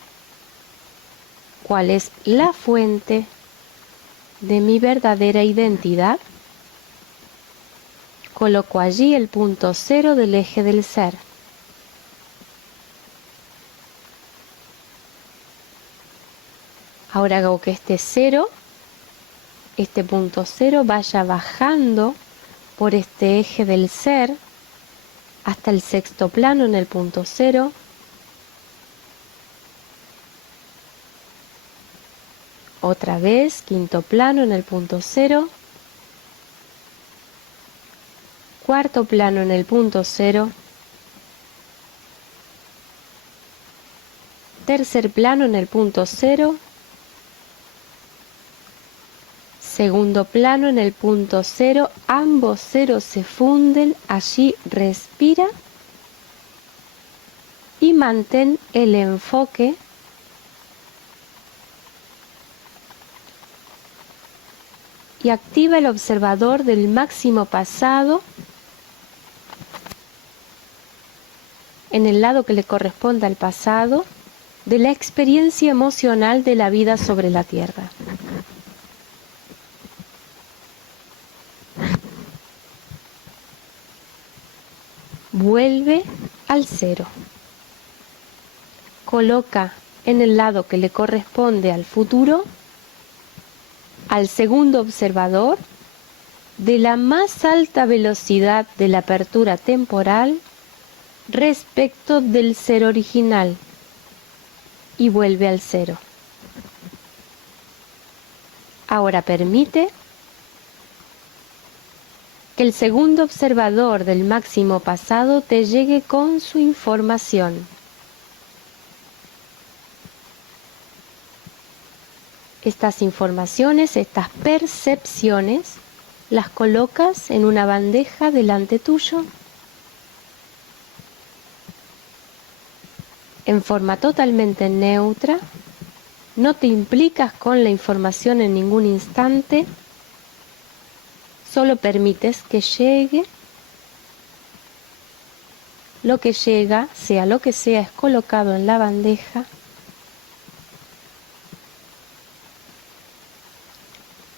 cuál es la fuente de mi verdadera identidad. Coloco allí el punto cero del eje del ser. Ahora hago que este cero, este punto cero, vaya bajando por este eje del ser hasta el sexto plano en el punto cero. Otra vez, quinto plano en el punto cero. Cuarto plano en el punto cero. Tercer plano en el punto cero. Segundo plano en el punto cero, ambos ceros se funden, allí respira y mantén el enfoque y activa el observador del máximo pasado en el lado que le corresponda al pasado de la experiencia emocional de la vida sobre la Tierra. Vuelve al cero. Coloca en el lado que le corresponde al futuro al segundo observador de la más alta velocidad de la apertura temporal respecto del ser original y vuelve al cero. Ahora permite que el segundo observador del máximo pasado te llegue con su información. Estas informaciones, estas percepciones, las colocas en una bandeja delante tuyo en forma totalmente neutra. No te implicas con la información en ningún instante, solo permites que llegue. Lo que llega, sea lo que sea, es colocado en la bandeja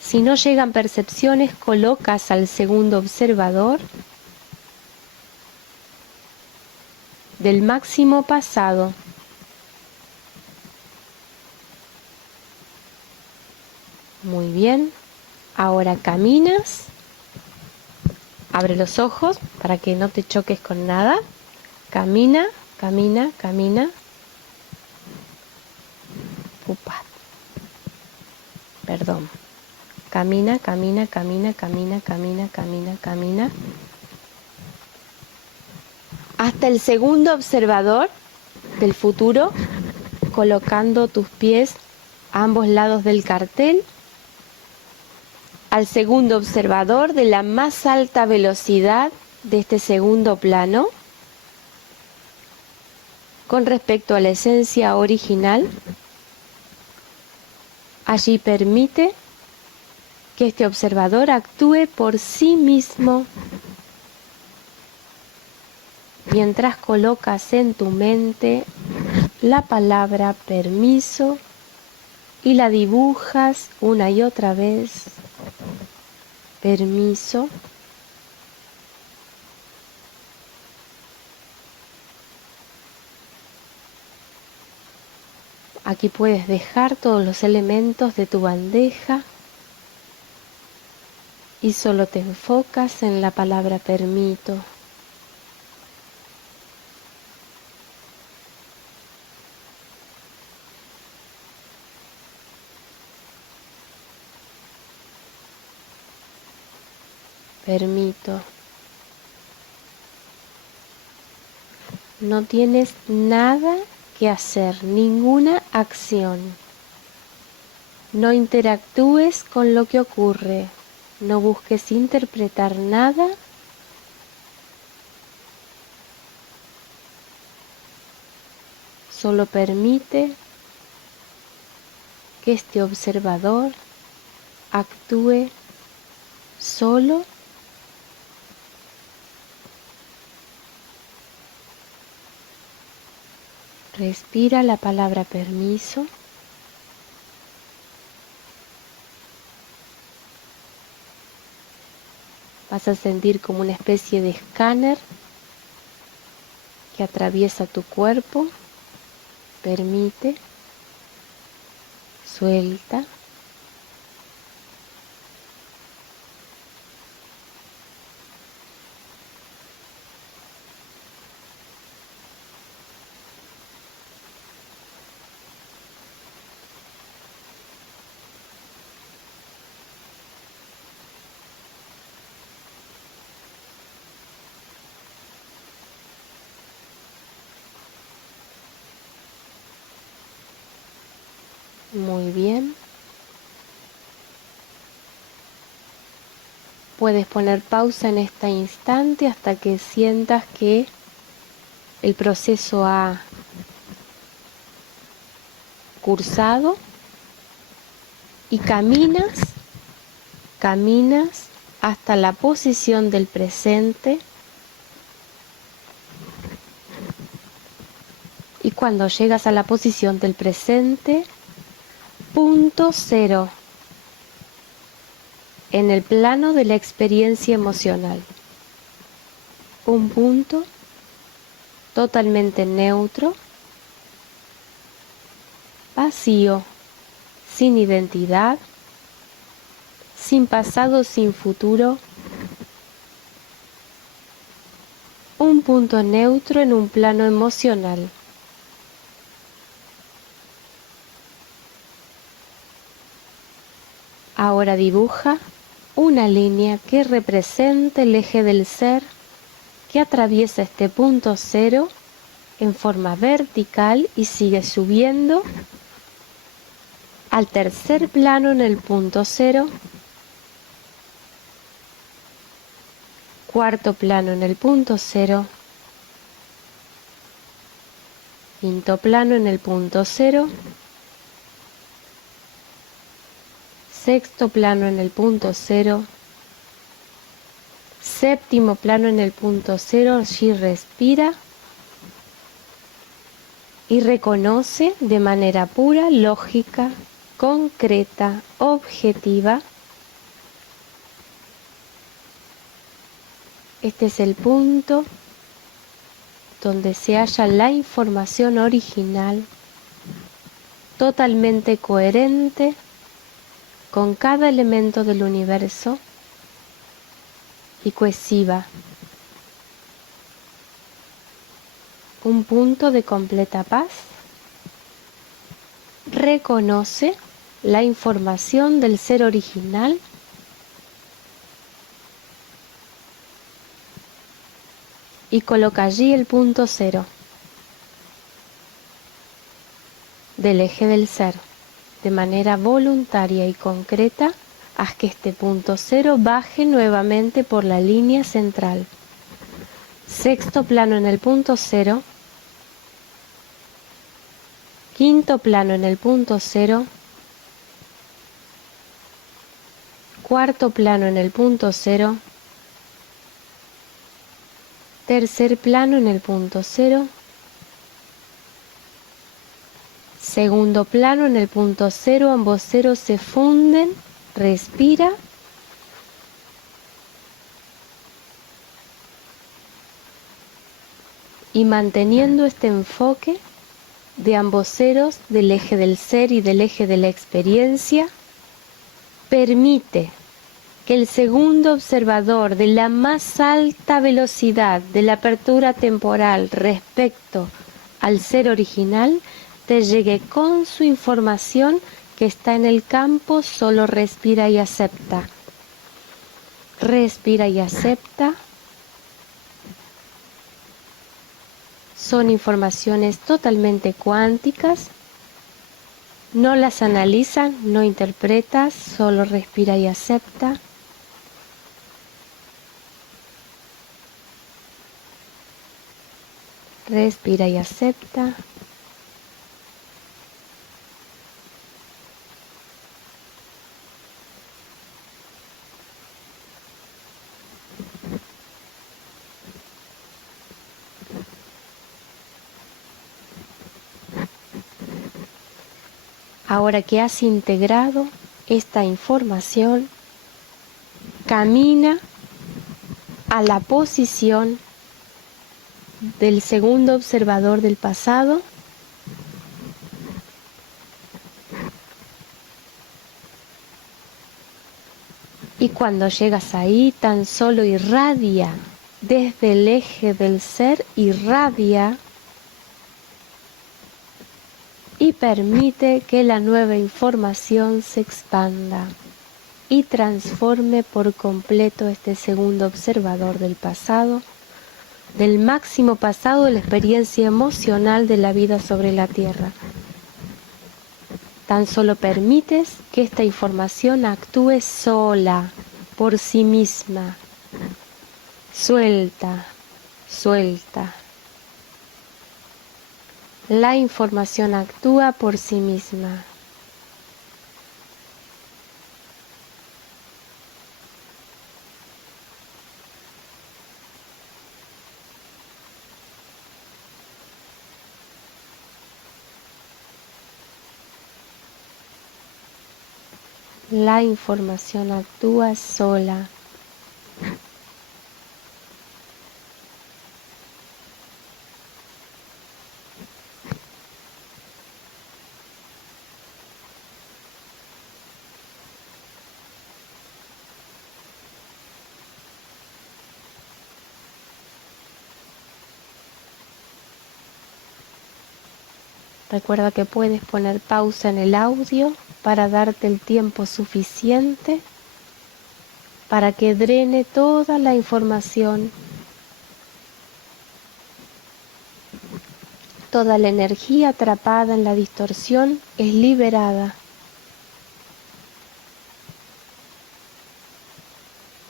Si no llegan percepciones, colocas al segundo observador del máximo pasado. Muy bien. Ahora caminas. Abre los ojos para que no te choques con nada. Camina, camina, camina. Upa. Perdón. Camina, camina, camina, camina, camina, camina, camina. Hasta el segundo observador del futuro, colocando tus pies a ambos lados del cartel. Al segundo observador de la más alta velocidad de este segundo plano, con respecto a la esencia original. Allí permite que este observador actúe por sí mismo mientras colocas en tu mente la palabra permiso y la dibujas una y otra vez. Permiso. Aquí puedes dejar todos los elementos de tu bandeja y solo te enfocas en la palabra permito. Permito. No tienes nada que hacer, ninguna acción. No interactúes con lo que ocurre. No busques interpretar nada. Solo permite que este observador actúe solo. Respira la palabra permiso. Vas a sentir como una especie de escáner que atraviesa tu cuerpo. Permite, suelta. Muy bien. Puedes poner pausa en este instante hasta que sientas que el proceso ha cursado y caminas hasta la posición del presente. Y cuando llegas a la posición del presente, punto cero en el plano de la experiencia emocional. Un punto totalmente neutro, vacío, sin identidad, sin pasado, sin futuro. Un punto neutro en un plano emocional. Ahora dibuja una línea que represente el eje del ser que atraviesa este punto cero en forma vertical y sigue subiendo al tercer plano en el punto cero, cuarto plano en el punto cero, quinto plano en el punto cero, sexto plano en el punto cero, séptimo plano en el punto cero. Allí respira y reconoce de manera pura, lógica, concreta, objetiva, Este es el punto donde se halla la información original, totalmente coherente con cada elemento del universo y cohesiva. Un punto de completa paz. Reconoce la información del ser original y coloca allí el punto cero del eje del ser. De manera voluntaria y concreta, haz que este punto cero baje nuevamente por la línea central. Sexto plano en el punto cero. Quinto plano en el punto cero. Cuarto plano en el punto cero. Tercer plano en el punto cero. Segundo plano en el punto cero, ambos ceros se funden, respira. Y manteniendo este enfoque de ambos ceros, del eje del ser y del eje de la experiencia, permite que el segundo observador de la más alta velocidad de la apertura temporal respecto al ser original te llegue con su información que está en el campo. Solo respira y acepta. Respira y acepta. Son informaciones totalmente cuánticas. No las analizas, no interpretas, solo respira y acepta. Respira y acepta. Ahora que has integrado esta información, camina a la posición del segundo observador del pasado. Y cuando llegas ahí, tan solo irradia desde el eje del ser, irradia y permite que la nueva información se expanda y transforme por completo este segundo observador del pasado, del máximo pasado de la experiencia emocional de la vida sobre la Tierra. Tan solo permites que esta información actúe sola, por sí misma. Suelta, suelta. La información actúa por sí misma. La información actúa sola. Recuerda que puedes poner pausa en el audio para darte el tiempo suficiente para que drene toda la información, toda la energía atrapada en la distorsión es liberada.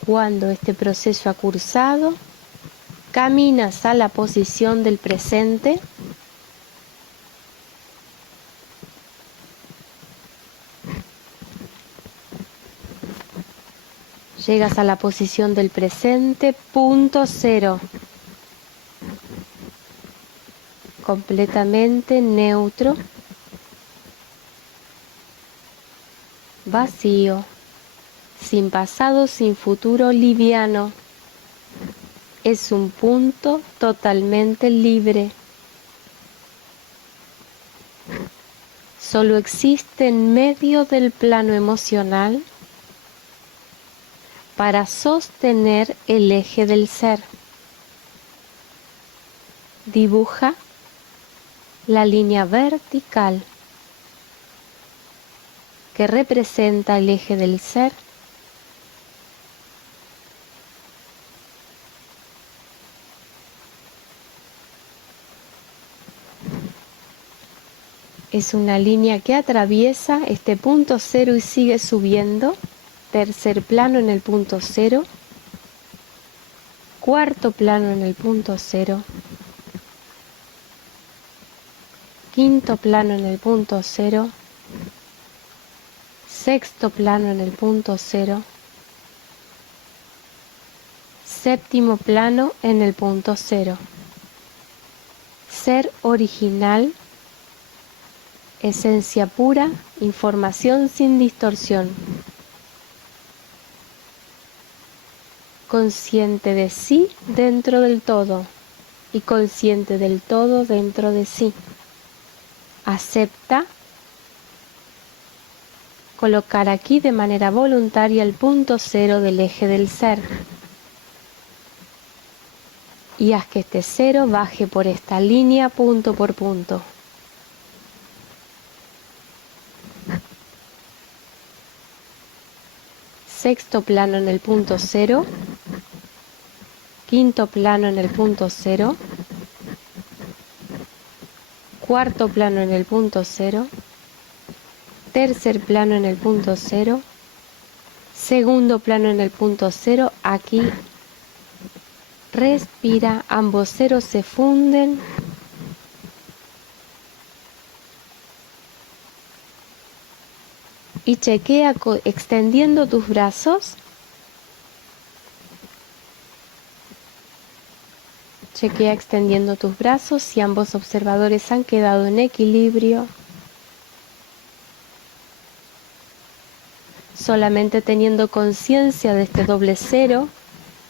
Cuando este proceso ha cursado, caminas a la posición del presente. Llegas a la posición del presente, punto cero. Completamente neutro, vacío, sin pasado, sin futuro, liviano. es un punto totalmente libre. Solo existe en medio del plano emocional para sostener el eje del ser. Dibuja la línea vertical que representa el eje del ser. Es una línea que atraviesa este punto cero y sigue subiendo. Tercer plano en el punto cero. Cuarto plano en el punto cero. Quinto plano en el punto cero. Sexto plano en el punto cero. Séptimo plano en el punto cero. Ser original, esencia pura, información sin distorsión. Consciente de sí dentro del todo y consciente del todo dentro de sí. Acepta colocar aquí de manera voluntaria el punto cero del eje del ser y haz que este cero baje por esta línea punto por punto. Sexto plano en el punto cero, quinto plano en el punto cero, cuarto plano en el punto cero, tercer plano en el punto cero, segundo plano en el punto cero. Aquí respira, ambos ceros se funden. Y chequea extendiendo tus brazos. Chequea extendiendo tus brazos si ambos observadores han quedado en equilibrio. Solamente teniendo conciencia de este doble cero,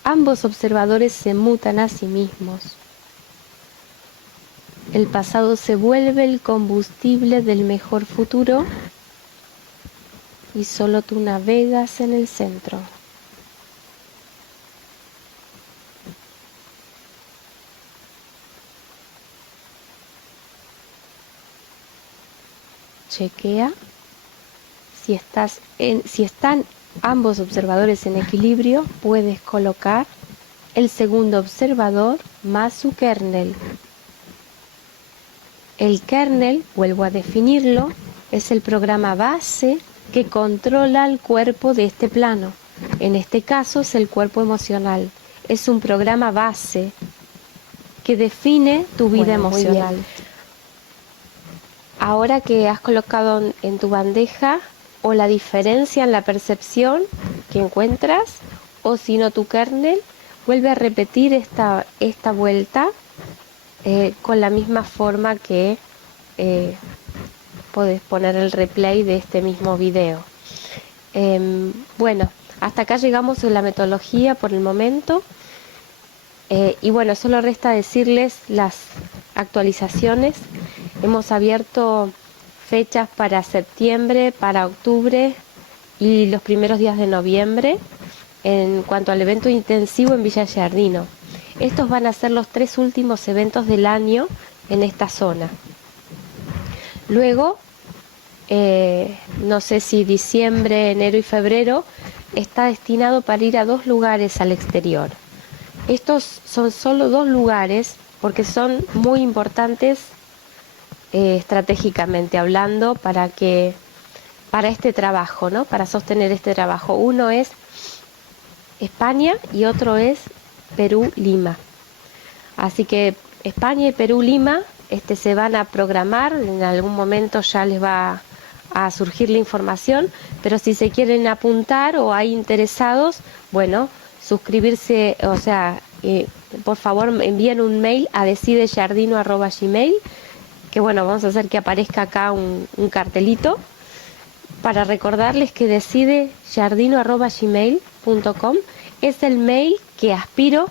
ambos observadores se mutan a sí mismos. El pasado se vuelve el combustible del mejor futuro y solo tú navegas en el centro. Chequea si están ambos observadores en equilibrio, puedes colocar el segundo observador más su kernel. El kernel, vuelvo a definirlo, es el programa base que controla el cuerpo de este plano. En este caso es el cuerpo emocional. Es un programa base que define tu vida emocional. Ahora que has colocado en tu bandeja o la diferencia en la percepción que encuentras, o si no tu kernel, vuelve a repetir esta vuelta con la misma forma que podés poner el replay de este mismo video. Bueno, hasta acá llegamos en la metodología por el momento. Y bueno, solo resta decirles las actualizaciones. Hemos abierto fechas para septiembre, para octubre y los primeros días de noviembre en cuanto al evento intensivo en Villa Giardino. Estos van a ser los 3 últimos eventos del año en esta zona. Luego, no sé si diciembre, enero y febrero está destinado para ir a 2 lugares al exterior. Estos son solo 2 lugares porque son muy importantes estratégicamente hablando para este trabajo, ¿no? Para sostener este trabajo. Uno es España y otro es Perú, Lima. Así que España y Perú, Lima se van a programar, en algún momento ya les va a surgir la información, pero si se quieren apuntar o hay interesados, bueno, suscribirse, o sea, por favor envíen un mail a decidejardino@gmail, que bueno, vamos a hacer que aparezca acá un cartelito para recordarles que decidejardino@gmail.com es el mail que aspiro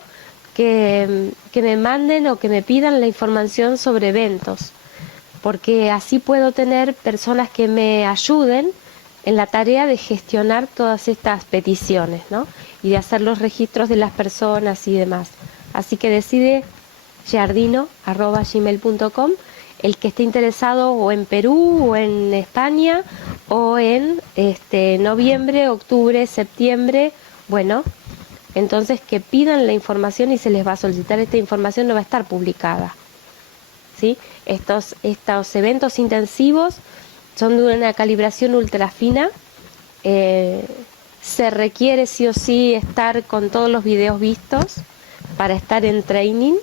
que me manden o que me pidan la información sobre eventos, porque así puedo tener personas que me ayuden en la tarea de gestionar todas estas peticiones, ¿no? Y de hacer los registros de las personas y demás. Así que decide giardino@gmail.com el que esté interesado o en Perú o en España o en noviembre, octubre, septiembre, bueno, entonces que pidan la información y se les va a solicitar. Esta información no va a estar publicada, ¿sí? Estos eventos intensivos son de una calibración ultra fina. Se requiere sí o sí estar con todos los videos vistos para estar en training,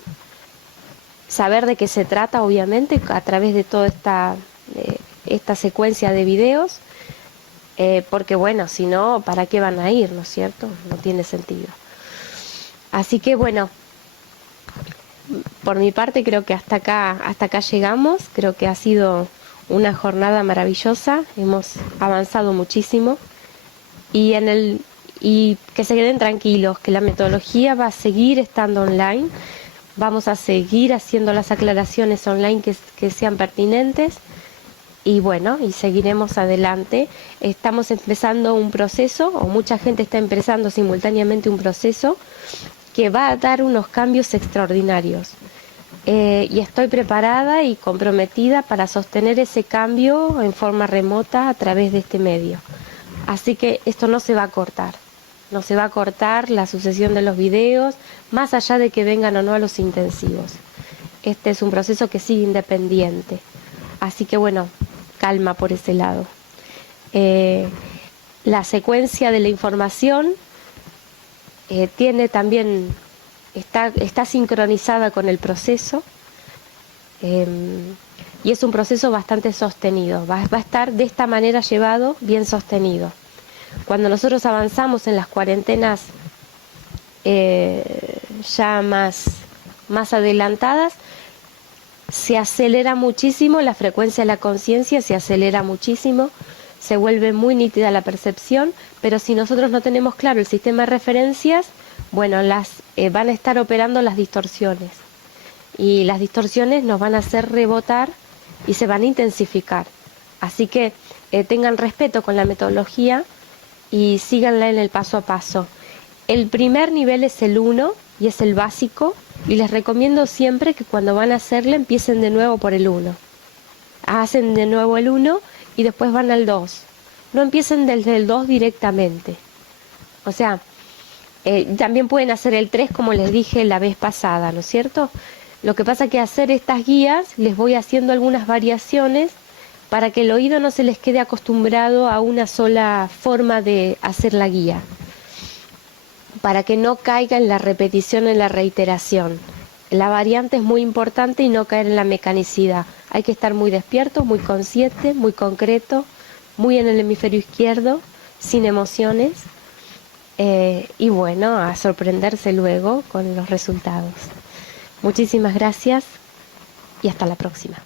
saber de qué se trata obviamente a través de toda esta secuencia de videos, porque bueno, si no, ¿para qué van a ir, no es cierto? No tiene sentido. Así que bueno, por mi parte creo que hasta acá llegamos. Creo que ha sido una jornada maravillosa, hemos avanzado muchísimo y que se queden tranquilos, que la metodología va a seguir estando online. Vamos a seguir haciendo las aclaraciones online que sean pertinentes y bueno, y seguiremos adelante. Estamos empezando un proceso, o mucha gente está empezando simultáneamente un proceso que va a dar unos cambios extraordinarios. Y estoy preparada y comprometida para sostener ese cambio en forma remota a través de este medio. Así que esto no se va a cortar. No se va a cortar la sucesión de los videos, más allá de que vengan o no a los intensivos. Este es un proceso que sigue independiente. Así que bueno, calma por ese lado. La secuencia de la información tiene también, está sincronizada con el proceso y es un proceso bastante sostenido. Va a estar de esta manera llevado, bien sostenido. Cuando nosotros avanzamos en las cuarentenas ya más adelantadas, se acelera muchísimo la frecuencia de la conciencia, se acelera muchísimo, se vuelve muy nítida la percepción, pero si nosotros no tenemos claro el sistema de referencias, bueno, van a estar operando las distorsiones y las distorsiones nos van a hacer rebotar y se van a intensificar. Así que tengan respeto con la metodología y síganla en el paso a paso. El primer nivel es el 1 y es el básico, y les recomiendo siempre que cuando van a hacerla empiecen de nuevo por el 1. Hacen de nuevo el 1 y después van al 2. No empiecen desde el 2 directamente. O sea, también pueden hacer el 3 como les dije la vez pasada, ¿no es cierto? Lo que pasa es que hacer estas guías les voy haciendo algunas variaciones para que el oído no se les quede acostumbrado a una sola forma de hacer la guía, para que no caiga en la repetición, en la reiteración. La variante es muy importante y no caer en la mecanicidad. Hay que estar muy despierto, muy consciente, muy concreto, muy en el hemisferio izquierdo, sin emociones, y bueno, a sorprenderse luego con los resultados. Muchísimas gracias y hasta la próxima.